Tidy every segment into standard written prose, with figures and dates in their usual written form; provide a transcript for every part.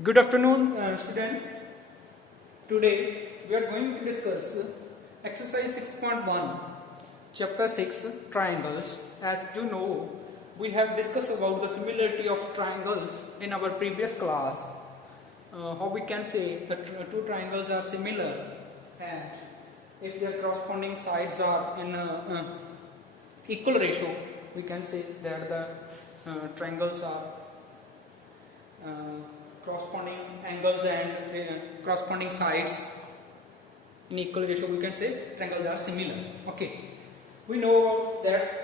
Good afternoon, student. Today we are going to discuss exercise 6.1, chapter 6, triangles. As you know, we have discussed about the similarity of triangles in our previous class. How we can say that two triangles are similar, and if their corresponding sides are in equal ratio, we can say that the triangles are corresponding angles and corresponding sides in equal ratio. We can say triangles are similar. Okay, we know about that.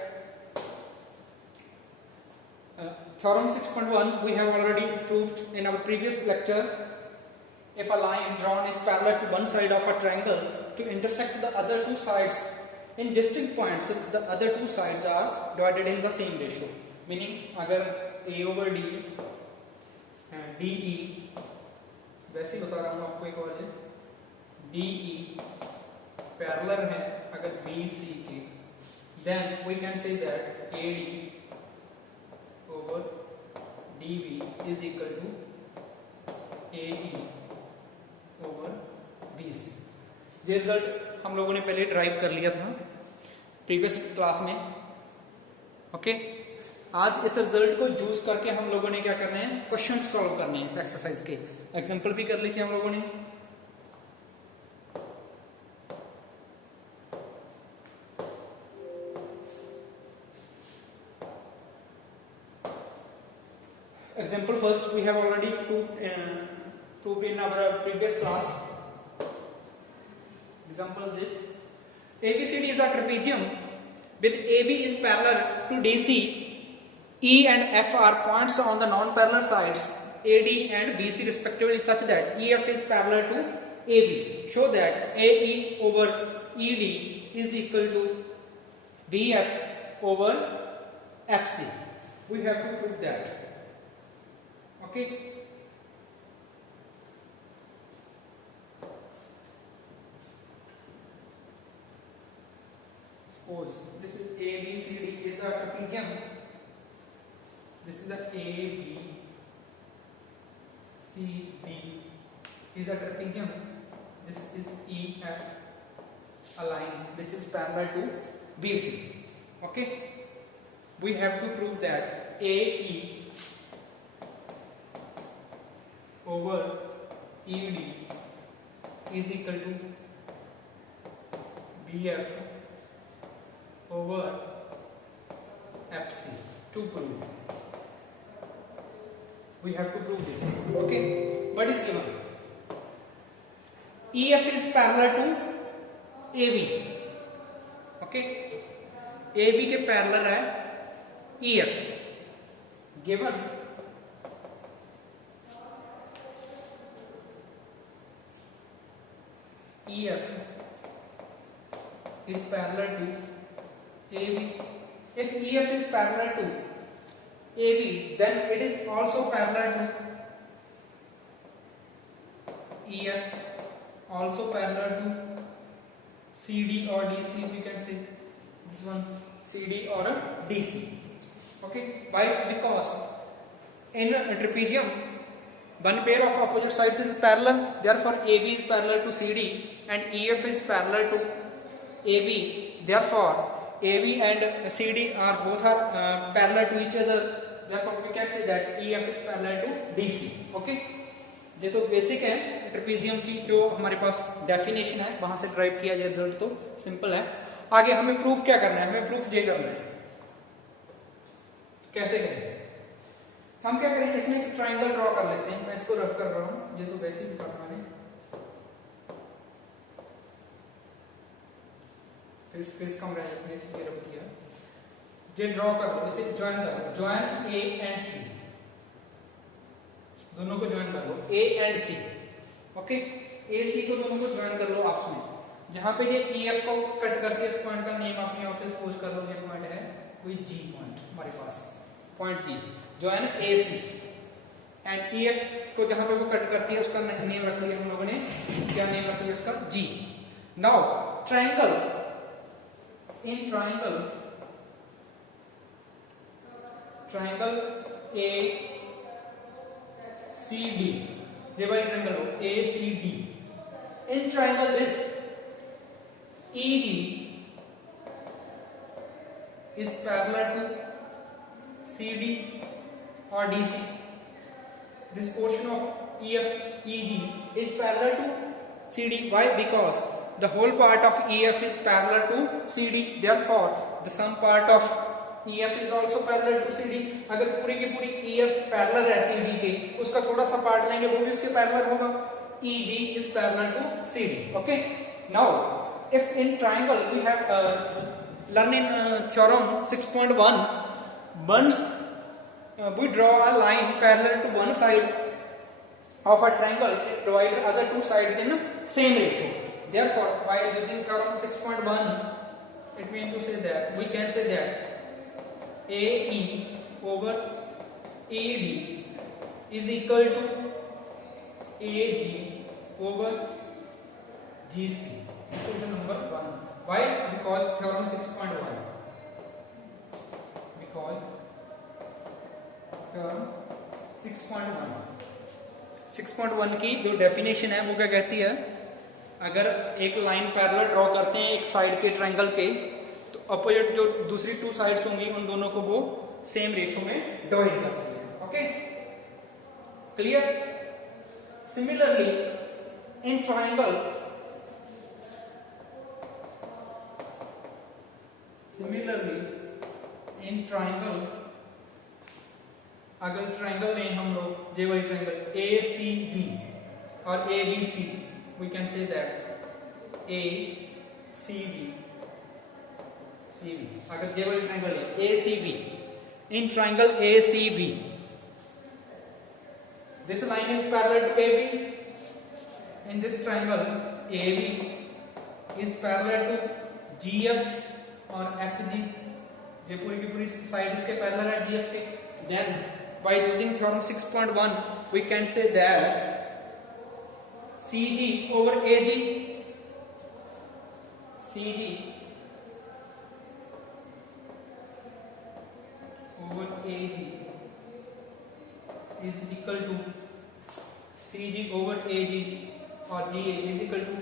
Theorem 6.1 we have already proved in our previous lecture. If a line drawn is parallel to one side of a triangle to intersect the other two sides in distinct points, the other two sides are divided in the same ratio. Meaning, अगर A over D DE, वैसे ही बता रहा हूँ आपको एक और, DE parallel है अगर BC के, then we can say that AD over DB is equal to AE over BC. ये रिजल्ट हम लोगों ने पहले ड्राइव कर लिया था प्रीवियस क्लास में. ओके, आज इस रिजल्ट को यूज करके हम लोगों ने क्या करना है, क्वेश्चन सॉल्व करने हैं. इस एक्सरसाइज के एग्जांपल भी कर लिए थे हम लोगों ने. Example first we have already proved in our previous class. Example this: ABCD is a trapezium with AB is parallel to DC. E and F are points on the non-parallel sides AD and BC respectively, such that EF is parallel to AB. Show that AE over ED is equal to BF over FC. We have to prove that. Okay. Suppose this is ABCD is a trapezium. This is the ABCD is a trapezium. This is EF, a line which is parallel to BC. Okay, we have to prove that AE over ED is equal to BF over FC. To prove, we have to prove this. Okay, what is given? EF is parallel to AB. Okay, AB के parallel है EF. Given EF is parallel to AB. If EF is parallel to AB, then it is also parallel to EF, also parallel to CD or DC. We can say this one CD or DC. Okay, why? Because in a trapezium one pair of opposite sides is parallel, therefore AB is parallel to CD and EF is parallel to AB, therefore AB and CD are both parallel to each other. Therefore, we can say that EF is parallel to DC. Okay, ये तो basic है trapezium की जो हमारे पास definition है, वहां से drive किया जाए रिजल्ट. तो सिंपल है. आगे हमें प्रूफ क्या करना है? हमें प्रूफ ये करना है. कैसे करें? हम क्या करें, इसमें एक ट्राइंगल ड्रॉ कर लेते हैं. मैं इसको रफ कर रहा हूं, ये तो बेसिक ही पता है. फिर स्पेस कम रह जाती है इसलिए रफ किया. जे ड्रॉ कर लो, इसे ज्वाइन कर लो. ज्वाइन ए एंड सी, दोनों को ज्वाइन कर लो. A and C. ओके, ए सी को दोनों को ज्वाइन कर लो आपस में. जहां पे ये ई एफ को कट करके इस पॉइंट का नेम अपनी ओर से सपोज कर लो. ये पॉइंट है कोई जी पॉइंट हमारे पास, point G. Join A C and E F को जहां पे वो कट करती है उसका नेम रख लिया हम लोगों ने. क्या नेम रख लिया उसका? G. Now triangle, in triangle triangle ACD. जे वाई ट्रायंगल हो A C D, in triangle this E G is parallel to CD or DC. This portion of EFEG is parallel to CD. Why? Because the whole part of EF is parallel to CD. Therefore, the sum part of EF is also parallel to CD. अगर पूरी की पूरी EF parallel है CD के, उसका थोड़ा सा part लेंगे वो भी उसके parallel होगा. EG is parallel to CD. Okay. Now, if in triangle we have learn in theorem 6.1, once we draw a line parallel to one side of a triangle, it divides the other two sides in same ratio. Therefore, by using theorem 6.1, it means to say that we can say that AE over AD is equal to AG over GC. This is the number 1. Why? Because theorem 6.1. Because theorem 6.1. 6.1 की जो definition है वो क्या कहती है, अगर एक line parallel draw करते हैं एक साइड के ट्रायंगल के, तो अपोजिट जो दूसरी टू साइड्स होंगी उन दोनों को वो सेम रेशियो में डिवाइड करती है. Okay, clear? Similarly in triangle, अगर ट्रायंगल में हम लोग जे वाई ट्रायंगल ए सी बी और A B C, we can say that A C B C B. अगर जे वाई ट्रायंगल है A C B, in triangle A C B this line is parallel to A B. In this triangle A B is parallel to G F और F G. ये पूरी की पूरी side इसके पैरेलल है G F K. Then by using theorem 6.1 we can say that CG over AG, CG over AG is equal to CG over AG or GA is equal to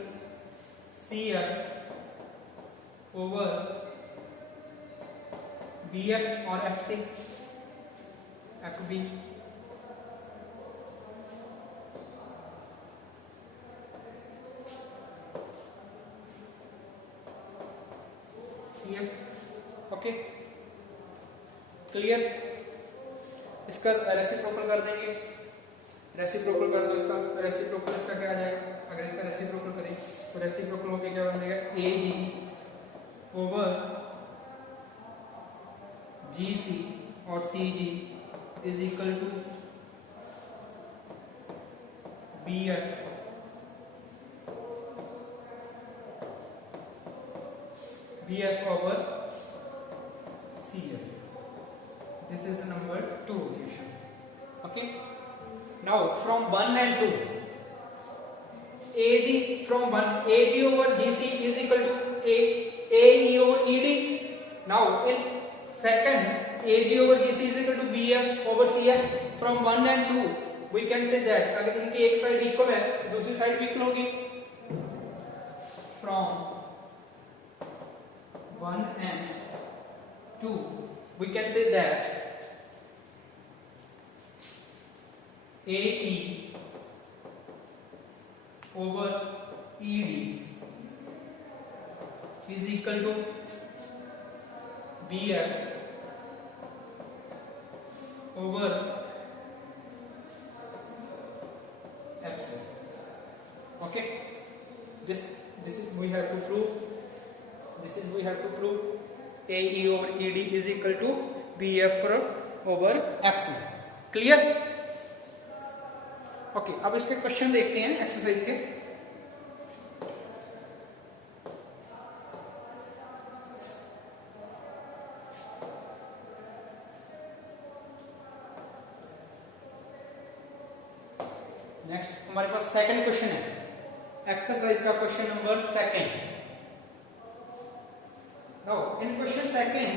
CF over BF or FC. FB. CF. Okay, clear? इसका reciprocal कर देंगे. Reciprocal कर दो इसका. Reciprocal इसका क्या आ जाएगा? अगर इसका रेसिप्रोकल करें तो रेसिप्रोकल होके क्या बन जाएगा? AG ओवर GC और CG is equal to BF over CF. This is number 2 equation. Okay. Now from 1 and 2, AG from 1, AG over GC is equal to AE over ED. Now in second, AG over GC is equal to BF over CF. From 1 and 2 we can say that अगर इनकी एक side equal है तो दूसरी side भी equal होगी. From 1 and 2 we can say that AE over ED is equal to BF over epsilon. Okay, this is we have to prove. This is we have to prove AE over ED is equal to BF over epsilon. Clear? Okay, अब इसके question देखते हैं exercise के. Next हमारे पास second question है, exercise का question number second. Now in question second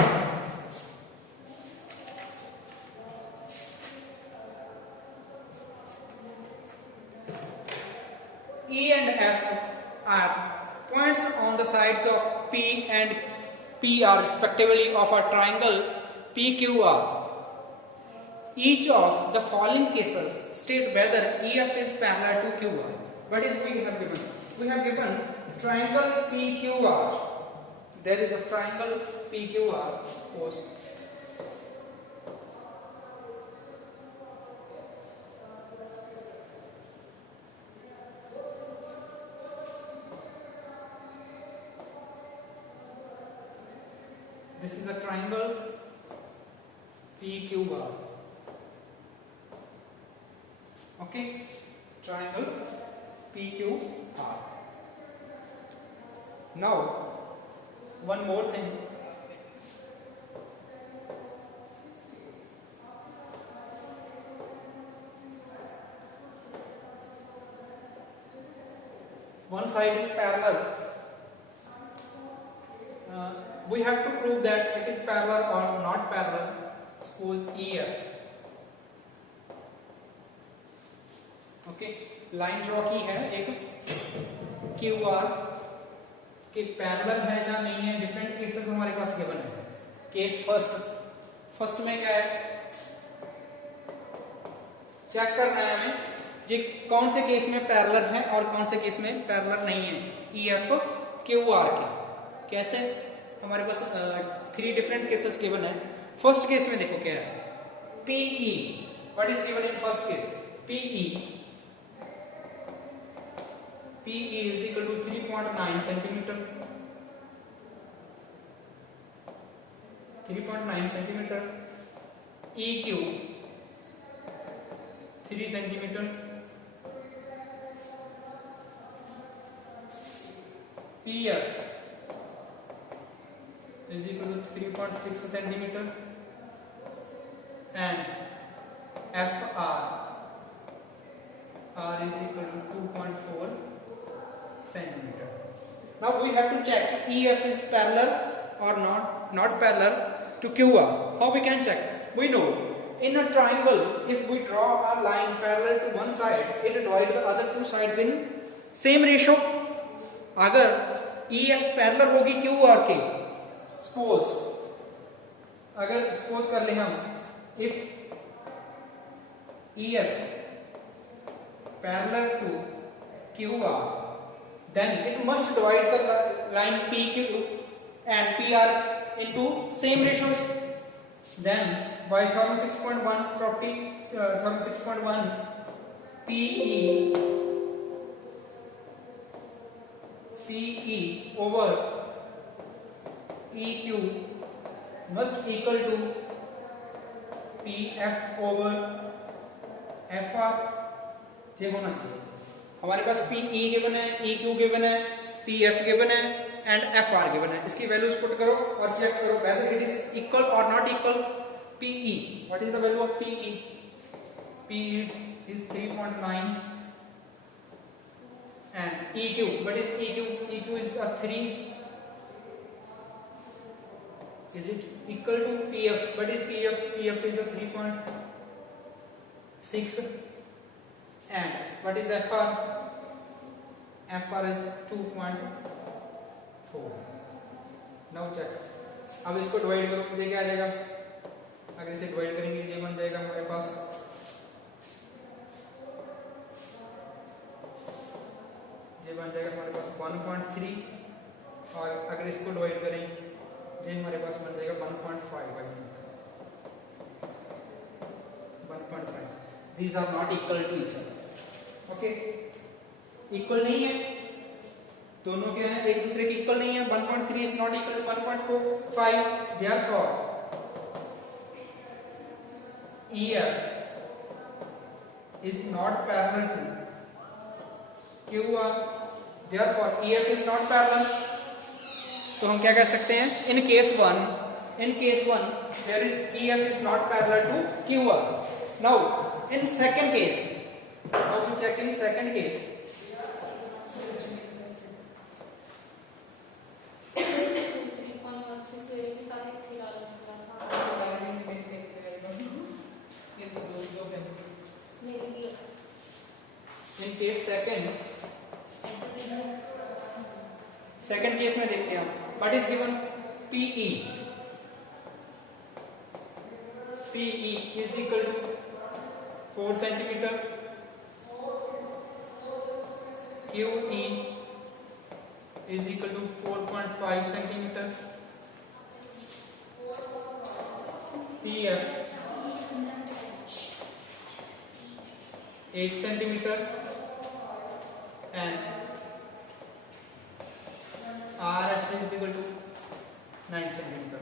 E and F are points on the sides of P and PR respectively of a triangle PQR. Each of the following cases state whether EF is parallel to QR. What is we have given? We have given triangle PQR. There is a triangle PQR. Suppose this is a triangle PQR. Okay, triangle PQR. Now, one more thing. One side is parallel. We have to prove that it is parallel or not parallel. Suppose EF. Okay, line draw की है एक QR के parallel है या नहीं है, different cases हमारे पास given है. केस फर्स्ट में क्या है, चेक करना है हमें ये कौन से केस में पैरेलल है और कौन से केस में पैरेलल नहीं है EF QR के. कैसे, हमारे पास 3 डिफरेंट केसेस गिवन है. फर्स्ट केस में देखो क्या है, PE. What is given in first case? PE is equal to 3.9 centimeter. 3.9 centimeter. EQ 3 centimeter. PF is equal to 3.6 centimeter. And FR is equal to 2.4 centimeter. Now we have to check EF is parallel or not parallel to QR. How we can check? We know in a triangle, if we draw a line parallel to one side, it divides the other two sides in same ratio. अगर EF parallel होगी QR के, suppose कर ले हम, if EF parallel to QR, then it must divide the line PQ and PR into same ratios. Then by theorem 6.1 property, theorem 6.1, PE over EQ must equal to PF over FR. ये होना चाहिए. हमारे पास PE given है, EQ given है, PF given है and FR given है. इसकी values put करो और चेक करो whether it is equal or not equal. PE, what is the value of PE? PE is 3.9 and EQ, what is EQ? EQ is a 3. Is it equal to PF? What is PF? PF is a 3.6 and what is FR? FR is 2.4. Now check. अब इसको divide करो, ये क्या आ जाएगा? अगर इसे divide करेंगे ये बन जाएगा हमारे पास ये बन जाएगा हमारे पास 1.3 और अगर इसको डिवाइड करें ये हमारे पास बन जाएगा 1.5. 1.5. These are not equal to each other. Okay, equal नहीं है, दोनों क्या है, एक दूसरे के इक्वल नहीं है. 1.3 is not equal to 1.45. Therefore EF is not parallel to QR. Therefore EF is not parallel. तो हम क्या कह सकते हैं, in case 1 there is EF is not parallel to QR. Now in second case, how to check in second case? In case second, second case में देखते हैं हम, what is given PE. PE is equal to 4 centimeter. QE is equal to 4.5 centimeter. PF 8 centimeter and RF is equal to 9 centimeter.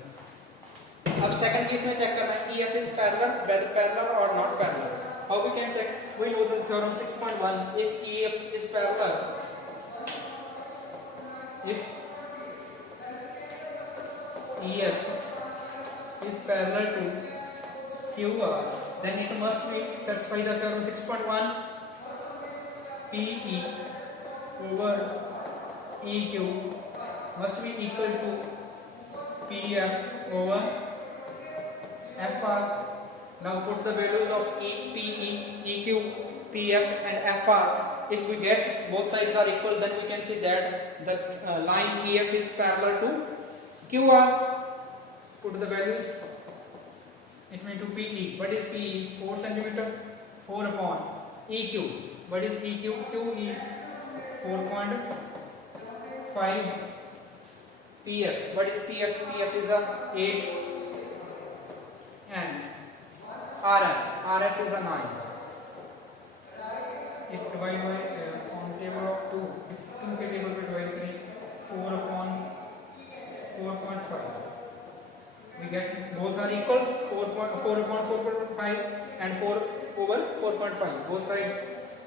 अब second case में check करना है EF is parallel, whether parallel or not parallel. How we can check? We know the theorem 6.1. If EF is parallel, if EF is parallel to QR, then it must be satisfy the theorem 6.1. PE over EQ must be equal to PF over FR. Now put the values of PE, EQ, PF and FR. If we get both sides are equal, then we can see that the line EF is parallel to QR. Put the values. It means to PE. What is PE? 4 centimeter. 4 upon EQ. What is EQ? QE 4.5. PF. What is PF? PF is a 8. And RF is a 9. If divide by on table of 2, if इनके table पे divide करें 4 upon 4.5, we get both are equal. 4 upon 4.5 and 4 over 4.5. Both sides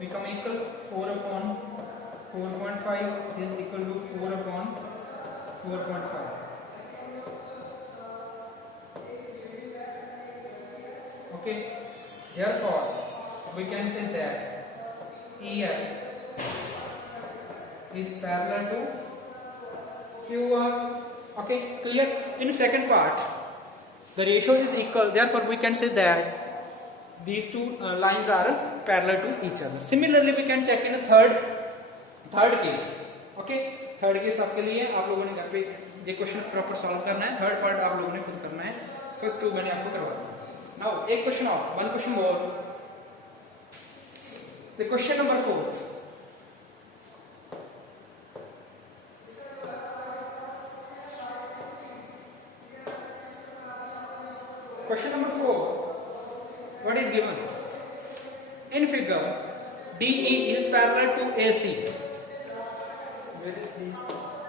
become equal. 4 upon 4.5 is equal to 4 upon 4.5. Okay, therefore we can say that EF is parallel to QR. Okay, clear? In second part, the ratio is equal. Therefore, we can say that these two lines are parallel to each other. Similarly, we can check in a third case. Okay, third case आपके लिए, आप लोगों ने घर पे ये question proper solve करना है. थर्ड पार्ट आप लोगों ने खुद करना है. फर्स्ट टू मैंने आपको करवा दिया. नाउ एक क्वेश्चन और, one question more. The question number 4. Question number 4. What is given? In figure, DE is parallel to AC. Where is this?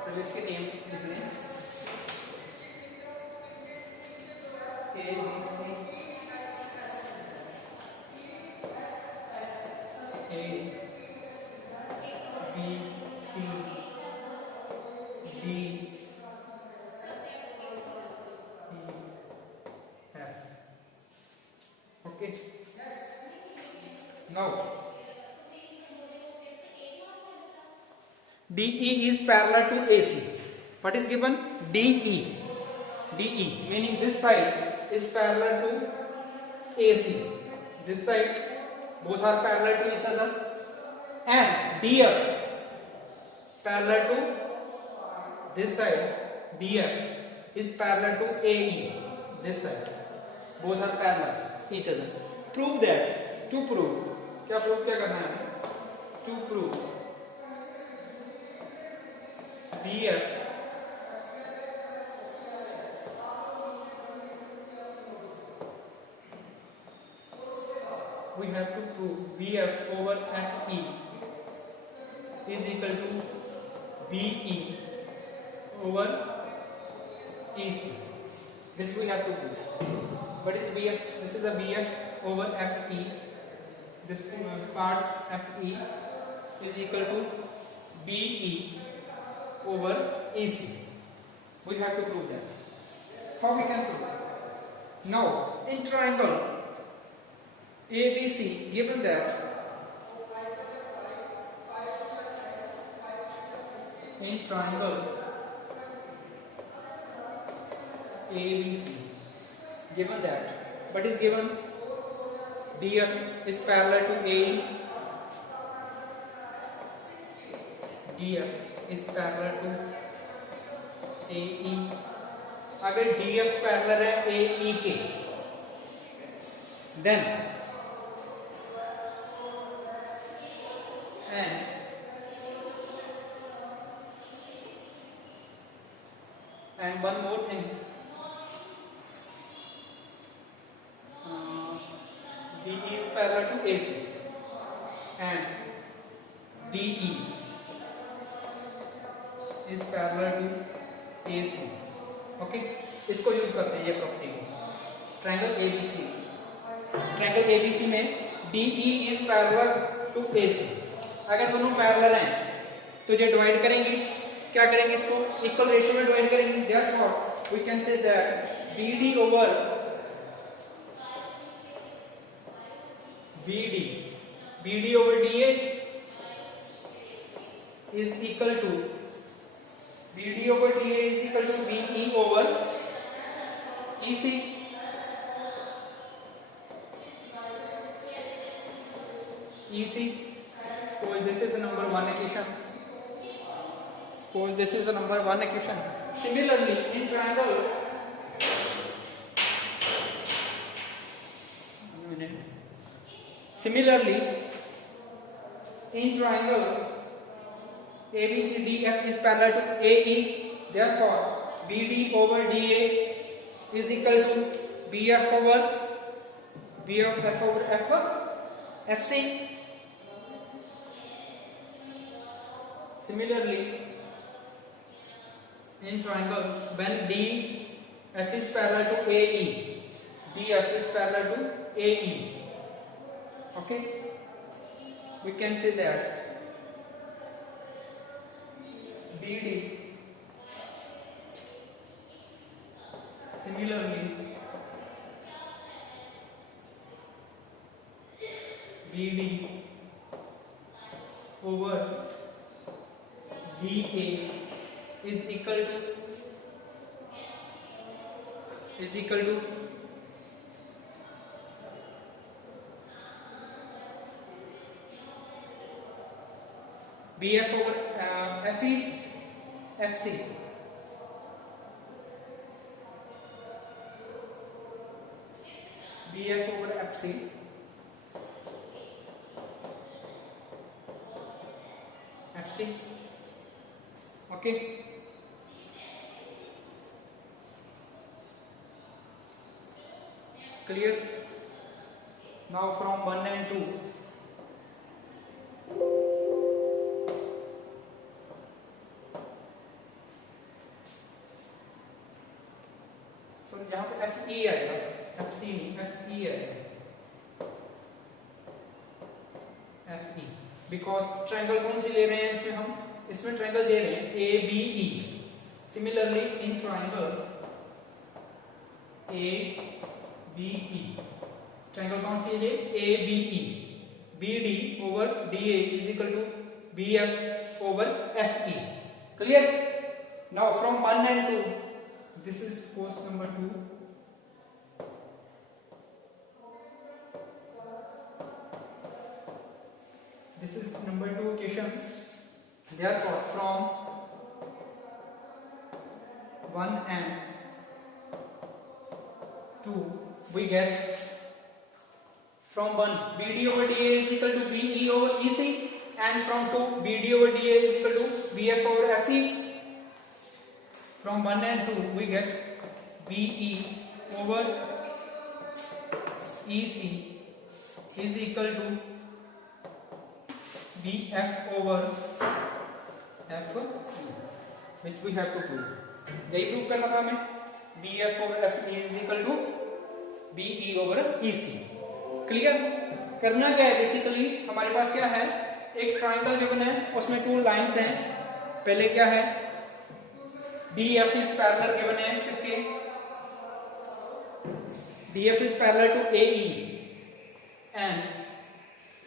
So इसके name लिखने. A, B, C. A, B, C, D. Okay. Now, DE is parallel to AC. What is given? DE. DE meaning this side is parallel to AC. This side both are parallel to each other. And DF parallel to this side. DF is parallel to AE. This side. Both are parallel each other. Prove that. To prove, क्या prove क्या करना है? To prove BF we have to prove BF over FE is equal to BE over EC. This we have to prove. What is BF? This is the BF over FE. This part FE is equal to BE over EC. We have to prove that. How we can prove? Now, in triangle ABC, given that in triangle ABC, given that, what is given? DF is parallel to AE, DF is parallel to AE. अगर DF parallel है AE के, then and one more thing, DE is parallel to AC and DE is parallel to AC. Okay, इसको use करते हैं ये property को triangle ABC। Triangle ABC में DE is parallel to AC। अगर दोनों पैरेलल हैं तो ये डिवाइड करेंगे, क्या करेंगे, इसको इक्वल रेशियो में डिवाइड करेंगे। Therefore we can say that BD over BD over DA is equal to BD over DA is equal to BE over EC। Suppose this is a number one equation. Similarly, in triangle, ABCDF is parallel to AE. Therefore, BD over DA is equal to BF over FC. Similarly, in triangle, when DF is parallel to AE, DF is parallel to AE. Okay, we can say that BD similarly BD over DA is equal to BF over FC। BF over FC okay, clear? Now from 1 and 2, so यहाँ पे FE आएगा, FC नहीं, FE आएगा, FE, because triangle कौन सी ले रहे हैं इसमें हम, इसमें ट्रायंगल ले रहे हैं ABE। Similarly in triangle ABE, triangle कौन सी है, ABE, BD over DA is equal to BF over FE। clear? Now from 1 and 2, this is course number 2, this is number 2 equation। Therefore from 1 and 2 we get, from 1 BD over DA is equal to BE over EC, and from 2 BD over DA is equal to BF over FE। from 1 and 2 we get BE over EC is equal to BF over F, which we have to prove। यही prove करना था हमें, BF over FE is equal to BE over EC। Clear? करना क्या है, basically हमारे पास क्या है, एक ट्रायंगल गिवन है, उसमें 2 लाइंस हैं। पहले क्या है, DF is parallel गिवन है किसके, DF is parallel to AE and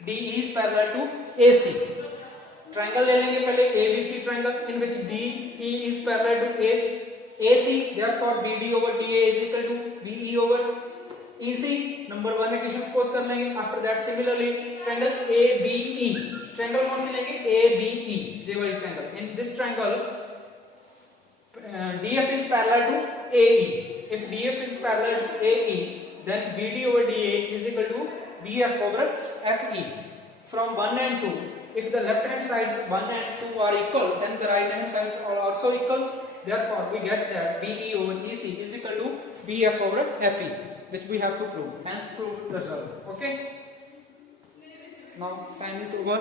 DE is parallel to AC। Triangle ले लेंगे पहले ABC triangle, in which DE is parallel to AC, therefore BD over DA is equal to BE over EC। Number 1 equation suppose कर लेंगे। After that similarly triangle ABE, triangle कौन सी लेंगे, ABE, ये वाली triangle. In this triangle DF is parallel to AE. If DF is parallel to AE, then BD over DA is equal to BF over FE. From 1 and 2, if the left hand sides 1 and 2 are equal, then the right hand sides are also equal. Therefore, we get that BE over EC is equal to BF over FE, which we have to prove. Hence, prove the result. Okay. Now, time is over.